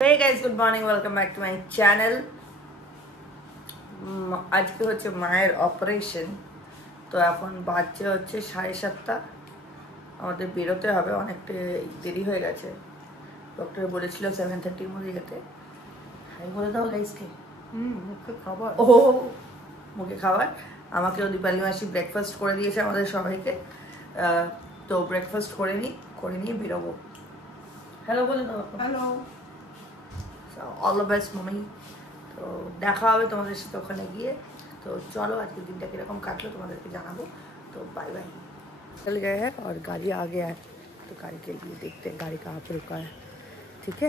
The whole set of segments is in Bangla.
Hey guys, good morning. Welcome back to my channel. আজকে হচ্ছে মায়ের অপারেশন, তো এখন বাজছে হচ্ছে 7:30। আমাদের বেরোতে হবে, অনেকটা দেরি হয়ে গেছে। ডক্টর বলেছিল 7:30 মধ্যে যেতে। হাই বলে দাও গাইসকে। মুখে খাবার, ও মুখে খাবার। আমাকেও দীপালি মাসি ব্রেকফাস্ট করে দিয়েছে আমাদের সবাইকে। তো ব্রেকফাস্ট করে নিয়ে বেরোবো। হ্যালো বলে দাও। হ্যালো, অল দ্য বেস্ট মামি। তো দেখা হবে তোমাদের সাথে ওখানে গিয়ে। তো চলো আজকে দিনটা किरकम काटलो तुम्हारे জানাবো। तो बाय बाय। चल गए हैं और गाड़ी आ गया है, तो गाड़ी के लिए देखते हैं गाड़ी कहाँ पे रुका है। ठीक है,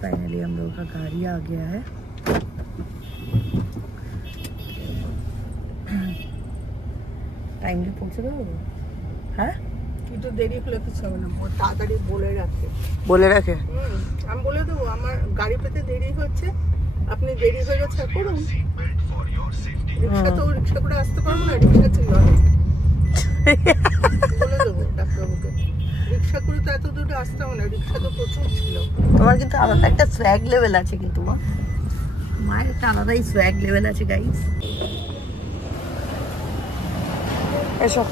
फाइनली हम लोग का गाड़ी आ गया है। টাইমলি পৌঁছে দেবো। হ্যাঁ, একটু দেরি হলে কিছু হবে না, তাড়াতাড়ি বলে রাখে। আমি বলে দেবো আমার গাড়ি পেতে দেরি হচ্ছে, আপনি দেরি হয়ে গেছে করুন। রিক্সা করে আসতে পারবো না, রিক্সা ছিল বলে দেবো ডাক্তারবাবুকে। রিক্সা করে তো এত দূরে আসতে হবে না, রিক্সা তো প্রচুর ছিল। তোমার কিন্তু আলাদা একটা সোয়াগ লেভেল আছে, কিন্তু মায়ের একটা আলাদাই সোয়াগ লেভেল আছে গাইস। ऐसा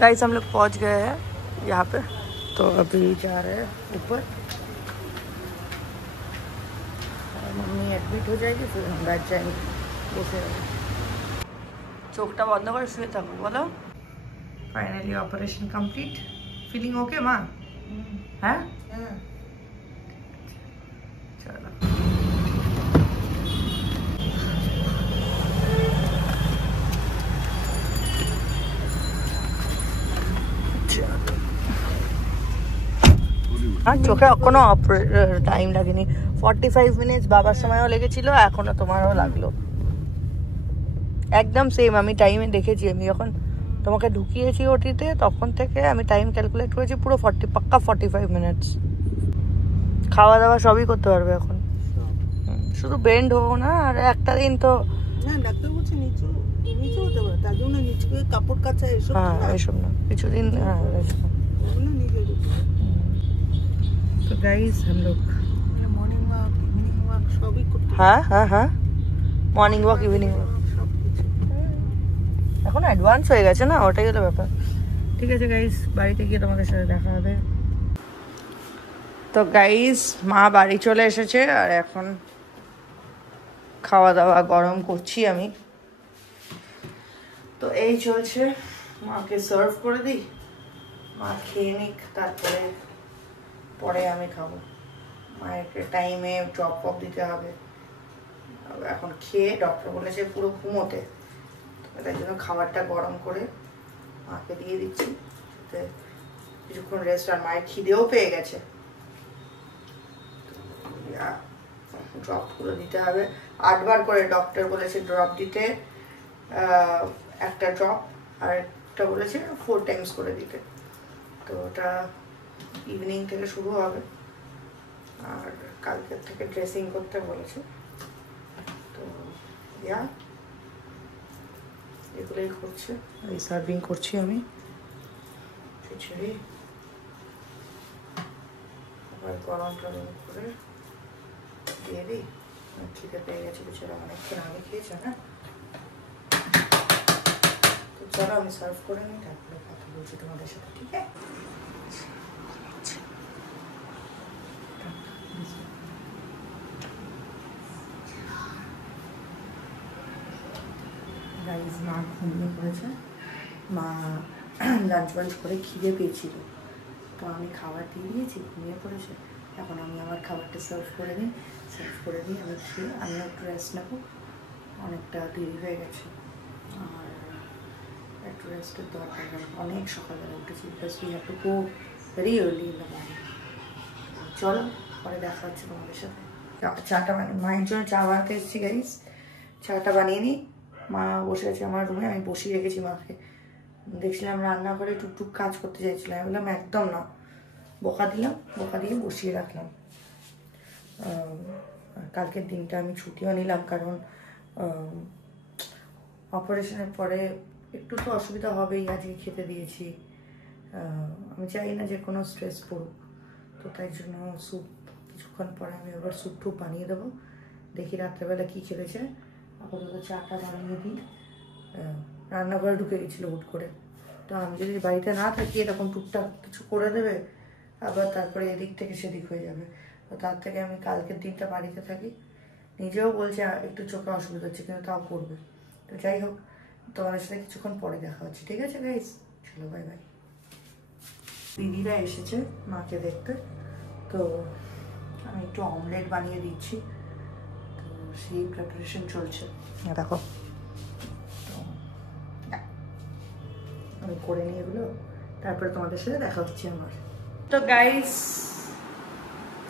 गाइस हम लोग पहुंच गए हैं यहाँ पे, तो अभी जा रहे हैं ऊपर। मम्मी एडमिट हो जाएगी, फिर हम बैठ जाएंगे। जैसे चोखटा बंद कर शुए थको बोलो। Finally operation complete. Feeling okay माँ? है चलो। চোখে কোনো টাইম লাগেনি, 45 মিনিটস। বাবার সময়ও লেগেছিল, এখনো তোমারও লাগলো। একদম সেম আমি টাইমে দেখেছি। আমি যখন তোমাকে ঢুকিয়েছি ওটিতে, তখন থেকে আমি টাইম ক্যালকুলেট করেছি পুরো পাক্কা 45 মিনিটস। খাওয়া দাওয়া সবই করতে পারবে এখন, শুধু বেন্ড হবো না। আর একটা দিন তো না, ডাক্তার বলছে নিচু হতে পারে, তার জন্য নিচু কাপড় কাচা এসব না কিছুদিন। तो गाइस हम लोग मॉर्निंग वॉक इवनिंग वॉक सभी करते हैं। हाँ মর্নিং ওয়াক ইভিনিং ওয়াক এখন অ্যাডভান্স হয়ে গেছে না, ওটাই হলো ব্যাপার। ঠিক আছে গাইস, বাড়িতে গিয়ে তোমাদের সাথে দেখা হবে। তো গাইস মা বাড়ি চলে এসেছে, আর এখন খাওয়া দাওয়া গরম করছি আমি। তো এই চলছে, মাকে সার্ভ করে দিই, মা খেয়ে নিক, তারপরে আমি খাবো। মায়ের টাইমে ড্রপ দিতে হবে। এখন খেয়ে ডক্টর বলেছে পুরো ঘুমোতে, তাই জন্য খাবারটা গরম করে মাকে দিয়ে দিচ্ছি, কিছুক্ষণ রেস্ট। আর মায়ের খিদেও পেয়ে গেছে, ড্রপগুলো দিতে হবে 8 বার করে। ডক্টর বলেছে ড্রপ দিতে, একটা ড্রপ, আর একটা বলেছে 4 টাইমস করে দিতে। তো ওটা ইভিনিং থেকে শুরু হবে, আর কালকের থেকে ড্রেসিং করতে বলেছে। তো এগুলোই করছে, এই সার্ভিং করছি আমি খিচুড়ি। আবার গরম টরম করে দিয়ে দিই। খিদে পেয়ে গেছে বেচারা, অনেকক্ষণ আগে খেয়েছে না। তো চলো আমি সার্ভ করে নিই, তারপরে কথা বলছি তোমাদের সাথে। ঠিক আছে, গাইজ মা ঘুমিয়ে পড়েছে। মা লাঞ্চ করে খিদে পেয়েছিল, তো আমি খাবার দিয়ে দিয়েছি, ঘুমিয়ে পড়েছে। এখন আমি আমার খাবারটা সার্ভ করে নিই আমি খেয়ে আমিও একটু রেস্ট নেবো। অনেকটা দেরি হয়ে গেছে, আর একটু রেস্টের দরকার। অনেক সকালবেলা উঠেছি, because we have to go very early in the morning. চলো পরে দেখা হচ্ছে তোমাদের সাথে। চাটা মায়ের জন্য চা বানাতে এসেছি গাইজ। চাটা বানিয়ে নিই। মা বসে আছে আমার রুমে, আমি বসিয়ে রেখেছি মাকে। দেখছিলাম রান্নাঘরে টুকটুক কাজ করতে চাইছিলাম, আমি বললাম একদম না, বকা দিয়ে বসিয়ে রাখলাম। কালকের দিনটা আমি ছুটিও নিলাম, কারণ অপারেশনের পরে একটু তো অসুবিধা হবেই। আজকে খেতে দিয়েছি, আমি চাই না যে কোনো স্ট্রেস পড়ুক, তো তাই জন্য স্যুপ কিছুক্ষণ পরে আমি আবার স্যুপ টুপ বানিয়ে দেবো। দেখি রাত্রেবেলা কী খেতেছে। আপাতত চাটা বানিয়ে দিই। রান্নাঘরে ঢুকে গেছিলো হুট করে, তো আমি যদি বাড়িতে না থাকি এরকম টুকটাক কিছু করে দেবে, আবার তারপরে এদিক থেকে সেদিক হয়ে যাবে। তো তার থেকে আমি কালকের দিনটা বাড়িতে থাকি। নিজেও বলছে একটু চোখে অসুবিধা হচ্ছে, কিন্তু তাও করবে। তো যাই হোক, তোমাদের সাথে কিছুক্ষণ পরে দেখা হচ্ছে, ঠিক আছে গাইস? চলো, বাই বাই। দিদিরা এসেছে মাকে দেখতে, তো আমি একটু অমলেট বানিয়ে দিচ্ছি, তো সেই প্রিপারেশন চলছে। দেখো, তো আমি করে নিই এগুলো, তারপরে তোমাদের সাথে দেখা হচ্ছে আমার। তো গাইস,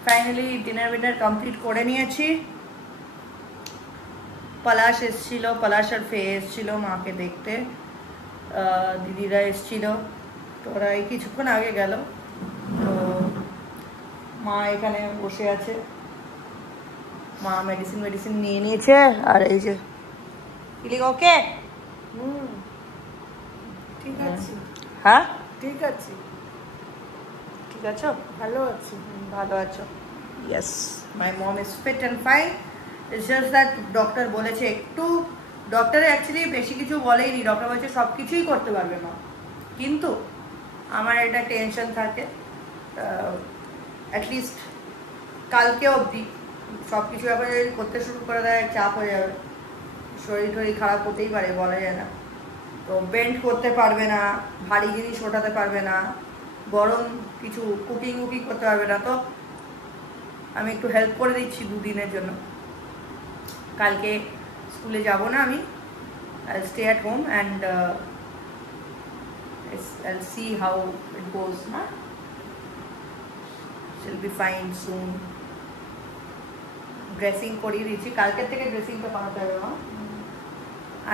ফাইনালি ডিনার কমপ্লিট করে নিয়েছি। পলাশ এসেছিল, পলাশ আর ফে এসেছিল মাকে দেখতে, দিদিরা এসেছিল, তো ওরা এই কিছুক্ষণ আগে গেল। তো মা এখানে বসে আছে, মা মেডিসিন নিয়ে নিয়েছে। আর এই যে ইলিক ওকে, ঠিক আছে। হ্যাঁ ঠিক আছে, ঠিক আছো? ভালো আছি। ভালো আছো? Yes, my mom is fit and fine. It's just that doctor বলেছে একটু, ডক্টরে অ্যাকচুয়ালি বেশি কিছু বলেইনি, ডক্টর বলেছে সব কিছুই করতে পারবে মা, কিন্তু আমার একটা টেনশন থাকে অ্যাটলিস্ট কালকে অবধি। সব কিছু ব্যাপারে যদি করতে শুরু করে দেয় চাপ হয়ে যাবে, শরীর টরীর খারাপ হতেই পারে, বলা যায় না। তো বেন্ড করতে পারবে না, ভারী জিনিস ওঠাতে পারবে না, গরম কিছু কুকিং করতে পারবে না। তো আমি একটু হেল্প করে দিচ্ছি 2 দিনের জন্য। কালকে স্কুলে যাব না আমি, I stay at home and I'll see how it goes, না? She'll be fine soon. Dressing করিয়ে দিয়েছি, কালকের থেকে ড্রেসিংটা করাতে হবে।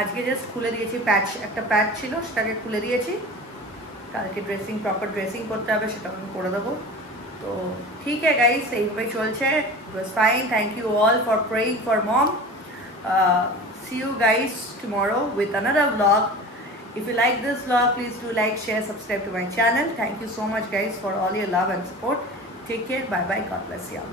আজকে জাস্ট খুলে দিয়েছি, একটা প্যাচ ছিল সেটাকে খুলে দিয়েছি। কালকে প্রপার ড্রেসিং করতে হবে, সেটা আমি করে দেবো। তো ঠিক আছে গাইস, এইভাবেই চলছে। It was fine. Thank you all for praying for mom. See you guys tomorrow with another vlog. If you like this vlog, please do like, share, subscribe to my channel. Thank you so much guys for all your love and support. Take care. Bye bye. God bless you all.